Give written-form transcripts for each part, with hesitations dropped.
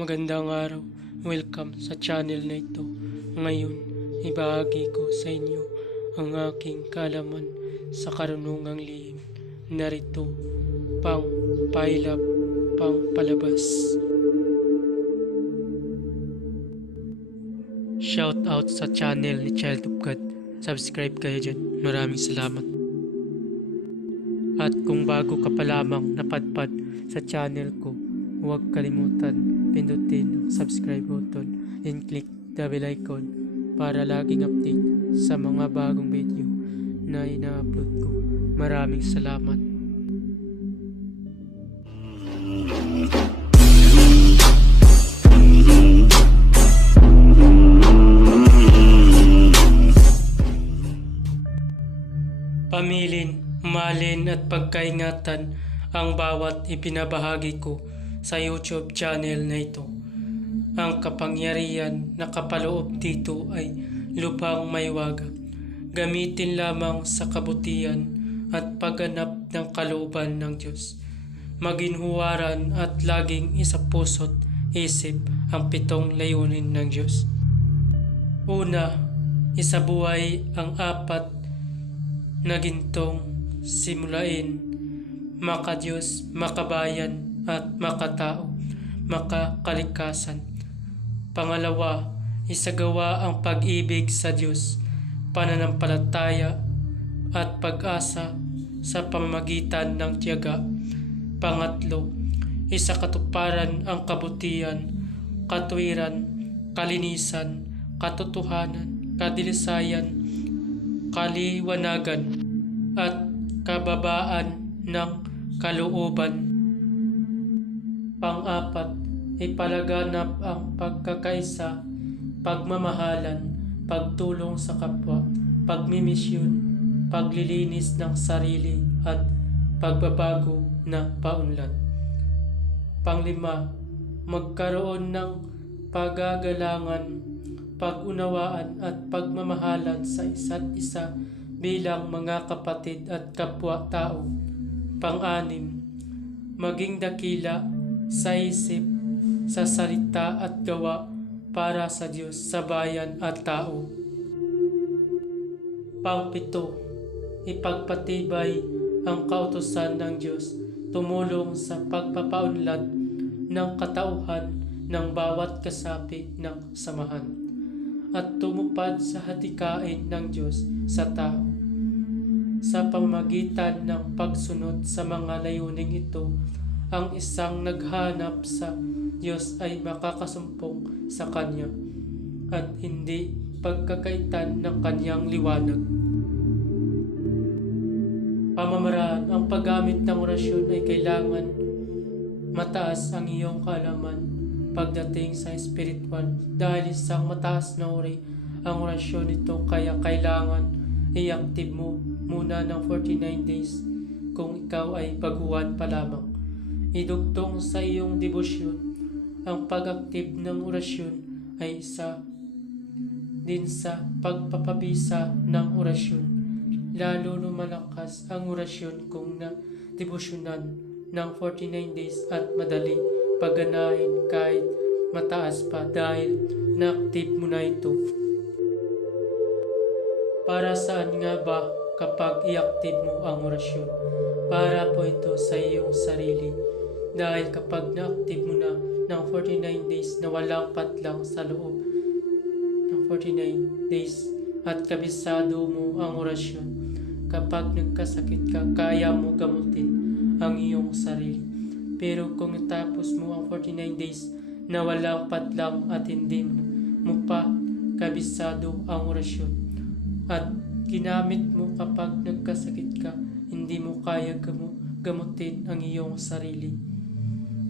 Magandang araw. Welcome sa channel na ito. Ngayon, ibahagi ko sa inyo ang aking kaalaman sa karunungang lihim. Narito, pang pailap, pang palabas. Shout out sa channel ni Child of God. Subscribe kayo dyan. Maraming salamat. At kung bago ka pa lamang napadpad sa channel ko, huwag kalimutan pindutin ang subscribe button and click the bell icon para laging update sa mga bagong video na ina-upload ko. Maraming salamat. Pamilin, mahalin at pagkaingatan ang bawat ipinabahagi ko sa YouTube channel na ito. Ang kapangyarihan na kapaloob dito ay lubhang maywaga. Gamitin lamang sa kabutihan at pagganap ng kalooban ng Diyos. Maginhuwaran at laging isapuso't isip ang 7 layunin ng Diyos. Una, isabuhay ang 4 na gintong simulain, makadiyos, makabayan at makatao, makakalikasan. Pangalawa, isagawa ang pag-ibig sa Diyos, pananampalataya at pag-asa sa pamamagitan ng tiyaga. Pangatlo, isakatuparan ang kabutihan, katuwiran, kalinisan, katotohanan, kadilisayan, kaliwanagan at kababaan ng kalooban. Pang-apat, ipalaganap ang pagkakaisa, pagmamahalan, pagtulong sa kapwa, pagmimisyon, paglilinis ng sarili at pagbabago na paunlad. Pang-5, magkaroon ng pagagalangan, pag-unawaan at pagmamahalan sa isa't isa bilang mga kapatid at kapwa-tao. Pang-6, maging dakila sa isip, sa salita at gawa para sa Diyos, sa bayan at tao. Pang-7, ipagpatibay ang kautusan ng Diyos, tumulong sa pagpapaunlad ng katauhan ng bawat kasapi ng samahan, at tumupad sa hatikain ng Diyos sa tao. Sa pamamagitan ng pagsunod sa mga layuning ito, ang isang naghanap sa Diyos ay makakasumpong sa Kanya at hindi pagkakaitan ng Kanyang liwanag. Pamamaraan, ang paggamit ng orasyon ay kailangan mataas ang iyong kaalaman pagdating sa spiritual, dahil isang mataas na uri ang orasyon nito, kaya kailangan i-active mo muna ng 49 days kung ikaw ay baguhan pa lamang. Idugtong sa iyong debosyon. Ang pag-active ng orasyon ay isa din sa pagpapabisa ng orasyon. Lalo lumalakas ang orasyon kung na-debosyonan ng 49 days at madali pagganahin kahit mataas pa dahil na-active mo na ito. Para saan nga ba kapag i-active mo ang orasyon? Para po ito sa iyong sarili, dahil kapag na-active mo na ng 49 days na walang patlang sa loob ng 49 days at kabisado mo ang orasyon, kapag nagkasakit ka, kaya mo gamutin ang iyong sarili. Pero kung natapos mo ang 49 days na walang patlang at hindi mo pa kabisado ang orasyon at ginamit mo kapag nagkasakit ka, hindi mo kaya gamutin ang iyong sarili.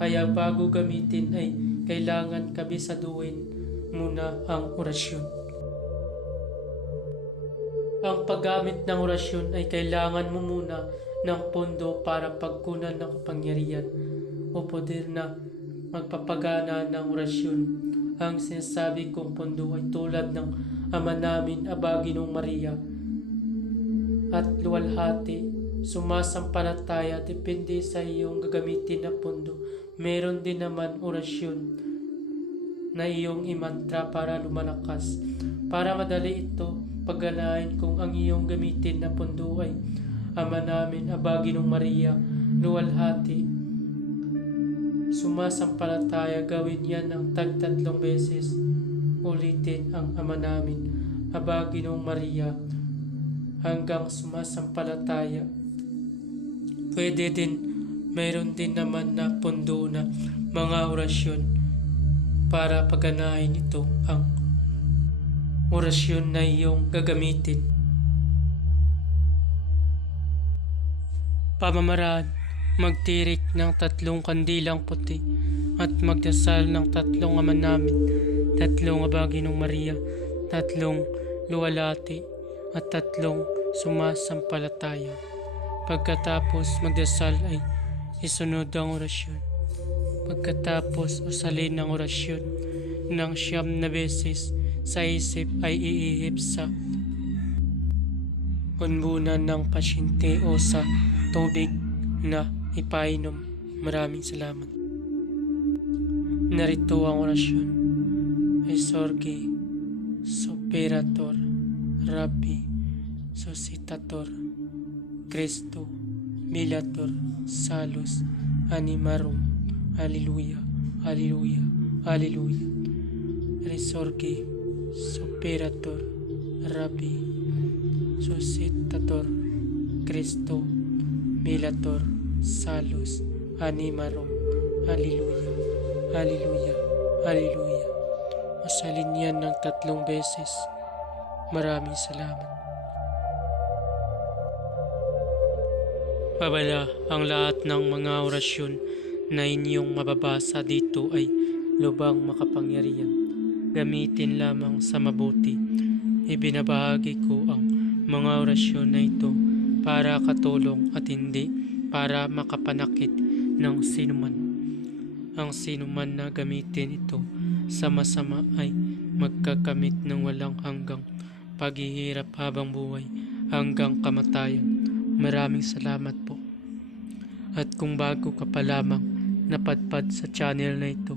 Kaya bago gamitin ay kailangan kabisaduhin muna ang orasyon. Ang paggamit ng orasyon ay kailangan mo muna ng pondo para pagkunan ng kapangyarihan o poder na magpapagana ng orasyon. Ang sinasabi kong pondo ay tulad ng Ama namin, Aba Ginoong Maria at luwalhati, sumasampalataya, depende sa iyong gagamitin na pondo. Meron din naman orasyon na iyong imantra para lumalakas. Para madali ito, pagganahin kung ang iyong gamitin na pundo ay Ama namin, Aba Ginong Maria, luwalhati. Sumasampalataya, gawin yan ng tag-3 beses. Ulitin ang Ama namin, Aba Ginong Maria, hanggang sumasampalataya. Pwede din, mayroon din naman na pundo na mga orasyon para pagganahin ito ang orasyon na iyong gagamitin. Pamamaraan, magtirik ng 3 kandilang puti at magdasal ng 3 Ama namin, 3 Aba Ginong Maria, 3 luwalhati at 3 sumasampalataya. Pagkatapos magdasal ay isunod ang orasyon. Pagkatapos usalin ang orasyon ng 9 beses sa isip ay iihip sa bunbunan ng pasyente o sa tubig na ipainom. Maraming salamat. Narito ang orasyon. Resurge, Superator, Rabbi, Suscitator, Cristo, Milator, Salus, Animarum, Alleluia, Alleluia, Alleluia. Resurge, Superator, Rabbi, Suscitator, Cristo, Milator, Salus, Animarum, Alleluia, Alleluia, Alleluia. Masalin yan ng 3 beses. Maraming salamat. Babala, ang lahat ng mga orasyon na inyong mababasa dito ay lubang makapangyarihan. Gamitin lamang sa mabuti. Ibinabahagi ko ang mga orasyon na ito para katulong at hindi para makapanakit ng sinuman. Ang sinuman na gamitin ito sa masama ay magkakamit ng walang hanggang paghihirap habang buhay hanggang kamatayan. Maraming salamat po. At kung bago ka pa lamang napadpad sa channel na ito,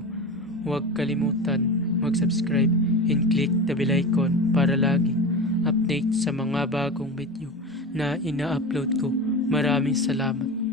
huwag kalimutan mag-subscribe and click the bell icon para laging update sa mga bagong video na ina-upload ko. Maraming salamat.